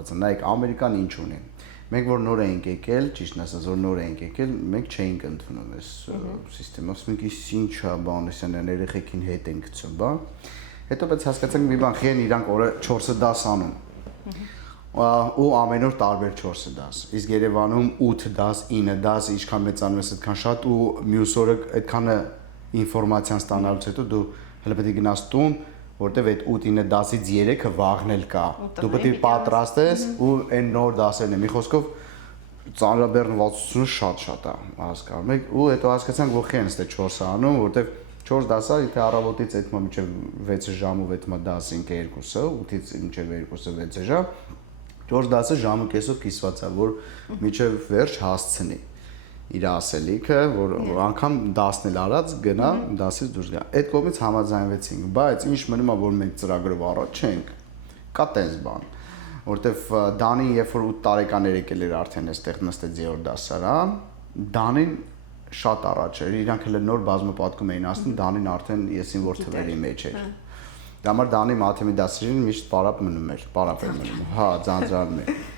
կապված է։ Նայեք, Ամերիկան ինչ ունի։ Մենք որ նոր էինք եկել, ճիշտն ասած, որ նոր էինք եկել, մենք չէինք ընդունում այս սիստեմը, ասում ենք, ինչա բան, ասեն, երեխեքին հետ ենք գցում, բա։ Հետո բայց հասկացանք մի բան, խիեն իրանք օրը 4 դաս անում։ Ու ամեն օր տարբեր 4 դաս։ Իսկ Երևանում 8 դաս, 9 դաս, ինչքան մեծանում ես այդքան շատ ու մյուս օրը այդքանը ինֆորմացիան ստանալուց հետո դու հələ պետք է գնաս տուն, որտեվ այդ 8-9 դասից 3-ը վաղն էլ կա։ Դու պետք է պատրաստես ու այն նոր դասերն է։ Մի խոսքով ծանրաբեռնվածությունը շատ է, հասկանում եք, ու հետո հասկացանք, որ խեն ստե 4-ը անում, որտեվ 4 դասը, եթե առավոտից այդմա մինչև 6 ժամ ու հետո դաս 5-2-ը, 8-ից մինչև 2-ը 6 ժամ, 4 դասը ժամը կեսով կիսված է, որ մինչև վերջ հասցնի իր ասելիքը, որ անգամ 10-ն էլ արած գնա, դասից դուրս գա։ Այդ կողմից համաձայնվեցինք, բայց ինչ մնում է, որ մենք ծրագրով առաջ չենք, կա տես բան, որտեվ Դանին երբ որ 8 տարեկան եկել էր արդեն այստեղ նստեց 3-րդ դասարան, Դանին շատ առաջ էր, իրանք հենց նոր բազմապատկում էին ասում, Դանին արդեն եսին որ թվերի մեջ էր։ Դա համար Դանի մաթեմատիկայի դասերին միշտ պարապ մնում էր, հա, ձանձրանում էր։